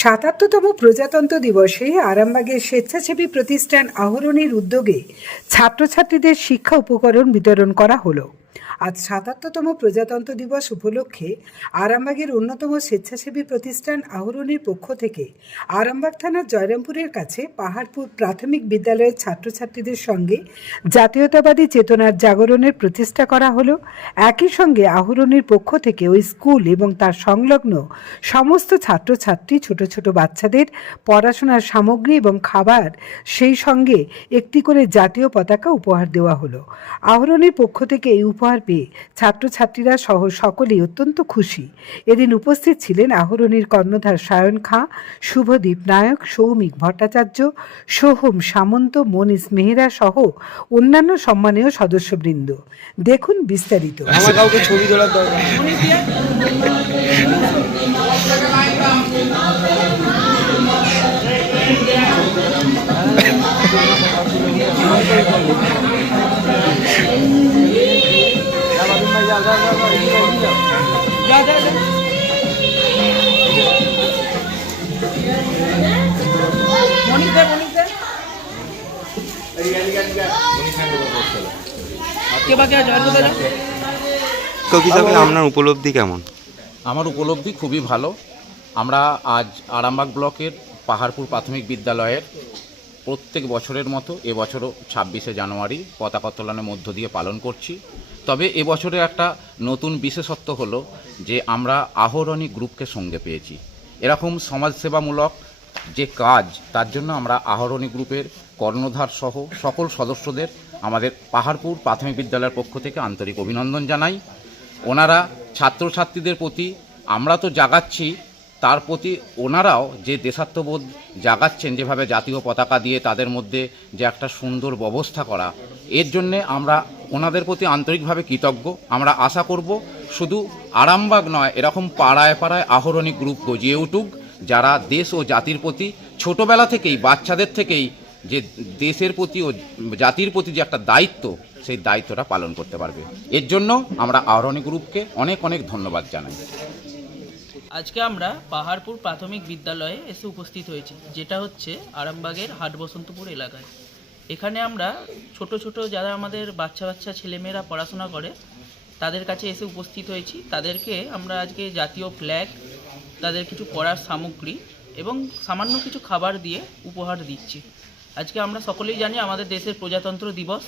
৭৭তম প্রজাতন্ত্র দিবসে আরামবাগের স্বেচ্ছাসেবী প্রতিষ্ঠান আহরণীর উদ্যোগে ছাত্রছাত্রীদের শিক্ষা উপকরণ বিতরণ করা হলো। আজ ৭৭তম প্রজাতন্ত্র দিবস উপলক্ষে আরামবাগের অন্যতম স্বেচ্ছাসেবী প্রতিষ্ঠান আহরণীর পক্ষ থেকে আরামবাগ থানার জয়রামপুরের কাছে পাহাড়পুর প্রাথমিক বিদ্যালয়ের ছাত্রছাত্রীদের সঙ্গে জাতীয়তাবাদী চেতনার জাগরণের প্রচেষ্টা করা হলো। একই সঙ্গে আহরণীর পক্ষ থেকে ওই স্কুল এবং তার সংলগ্ন সমস্ত ছাত্রছাত্রী ছোট ছোট বাচ্চাদের পড়াশোনার সামগ্রী এবং খাবার, সেই সঙ্গে একটি করে জাতীয় পতাকা উপহার দেওয়া হলো। আহরণীর পক্ষ থেকে এই উপহার পেয়ে ছাত্রছাত্রীরা সহ সকলেই অত্যন্ত খুশি। এদিন উপস্থিত ছিলেন আহরণীর কর্ণধার সায়ন খাঁ, শুভদীপ নায়ক, সৌমিক ভট্টাচার্য, সোহম সামন্ত, মনীষ মেহরা সহ অন্যান্য সম্মানীয় সদস্যবৃন্দ। দেখুন বিস্তারিত। আমার কাউকে ছবি তোলার দরকার আপনার উপলব্ধি কেমন? আমার উপলব্ধি খুবই ভালো। আমরা আজ আরামবাগ ব্লকের পাহাড়পুর প্রাথমিক বিদ্যালয়ের প্রত্যেক বছরের মতো এবছরও 26শে জানুয়ারি পতাকা উত্তোলনের মধ্য দিয়ে পালন করছি। তবে এবছরের একটা নতুন বিশেষত্ব হলো যে আমরা আহরণী গ্রুপকে সঙ্গে পেয়েছি। এরকম সমাজসেবামূলক যে কাজ, তার জন্য আমরা আহরণী গ্রুপের কর্ণধার সহ সকল সদস্যদের আমাদের পাহাড়পুর প্রাথমিক বিদ্যালয়ের পক্ষ থেকে আন্তরিক অভিনন্দন জানাই। ওনারা ছাত্রছাত্রীদের প্রতি আমরা তো জাগাচ্ছি, তার প্রতি ওনারাও যে দেশাত্মবোধ জাগাচ্ছেন, যেভাবে জাতীয় পতাকা দিয়ে তাদের মধ্যে যে একটা সুন্দর ব্যবস্থা করা, এর জন্যে আমরা ওনাদের প্রতি আন্তরিকভাবে কৃতজ্ঞ। আমরা আশা করব শুধু আরামবাগ নয়, এরকম পাড়ায় পাড়ায় আহরণী গ্রুপ গজিয়ে উঠুক, যারা দেশ ও জাতির প্রতি ছোটোবেলা থেকেই, বাচ্চাদের থেকেই যে দেশের প্রতি ও জাতির প্রতি যে একটা দায়িত্ব, সেই দায়িত্বটা পালন করতে পারবে। এর জন্য আমরা আহরণী গ্রুপকে অনেক অনেক ধন্যবাদ জানাই। আজকে আমরা পাহাড়পুর প্রাথমিক বিদ্যালয়ে এসে উপস্থিত হয়েছি, যেটা হচ্ছে আরামবাগের হাট বসন্তপুর এলাকায়। এখানে আমরা ছোট ছোট যারা আমাদের বাচ্চা ছেলেমেয়েরা পড়াশোনা করে, তাদের কাছে এসে উপস্থিত হয়েছি। তাদেরকে আমরা আজকে জাতীয় ফ্ল্যাগ, তাদের কিছু পড়ার সামগ্রী এবং সামান্য কিছু খাবার দিয়ে উপহার দিচ্ছি। আজকে আমরা সকলেই জানি আমাদের দেশের প্রজাতন্ত্র দিবস।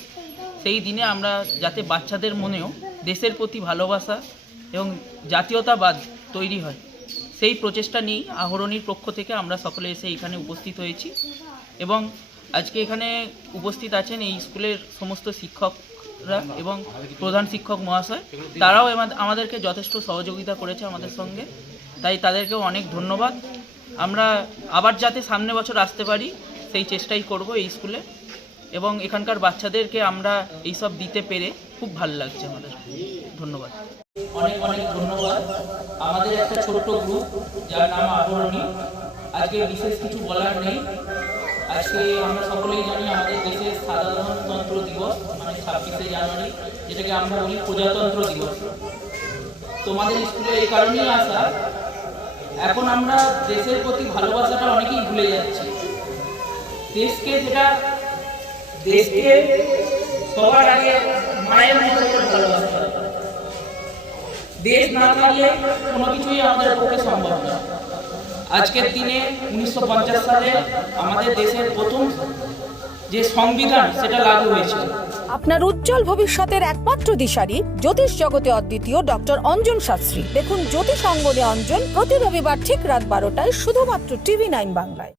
সেই দিনে আমরা যাতে বাচ্চাদের মনেও দেশের প্রতি ভালোবাসা এবং জাতীয়তাবাদ তৈরি হয়, সেই প্রচেষ্টা নিয়েই আহরণীর পক্ষ থেকে আমরা সকলে এসে এখানে উপস্থিত হয়েছি। এবং আজকে এখানে উপস্থিত আছেন এই স্কুলের সমস্ত শিক্ষকরা এবং প্রধান শিক্ষক মহাশয়। তারাও আমাদেরকে যথেষ্ট সহযোগিতা করেছে আমাদের সঙ্গে, তাই তাদেরকেও অনেক ধন্যবাদ। আমরা আবার যাতে সামনে বছর আসতে পারি, সেই চেষ্টাই করব এই স্কুলে। এবং এখানকার বাচ্চাদেরকে আমরা এইসব দিতে পেরে খুব ভালো লাগছে আমাদের। ধন্যবাদ, অনেক অনেক ধন্যবাদ। আমাদের একটা ছোট্ট গ্রুপ যার নাম আহরণী, আজকে বিশেষ কিছু বলার নেই। আজকে আমরা সকলেই জানি আমাদের দেশের সাধারণতন্ত্র দিবস, মানে 26শে জানুয়ারি, যেটাকে আমরা বলি প্রজাতন্ত্র দিবস। তোমাদের স্কুলে এই কারণেই আসা, এখন আমরা দেশের প্রতি ভালোবাসাটা অনেকেই ভুলে যাচ্ছি। দেশকে সবার আগে মায়ের মতো করে ভালোবাসতে হবে। দেশ না থাকলে কোনো কিছুই আমাদের পক্ষে সম্ভব না। আজকের দিনে 1950 সালে আমাদের দেশের প্রথম যে সংবিধান, সেটা লাগু হয়েছিল। আপনার উজ্জ্বল ভবিষ্যতের একমাত্র দিশারি জ্যোতিষ জগতে অদ্বিতীয় ডক্টর অঞ্জন শাস্ত্রী। দেখুন জ্যোতিষ অঙ্গনে অঞ্জন প্রতি রবিবার ঠিক রাত 12টায় শুধুমাত্র TV9 বাংলায়।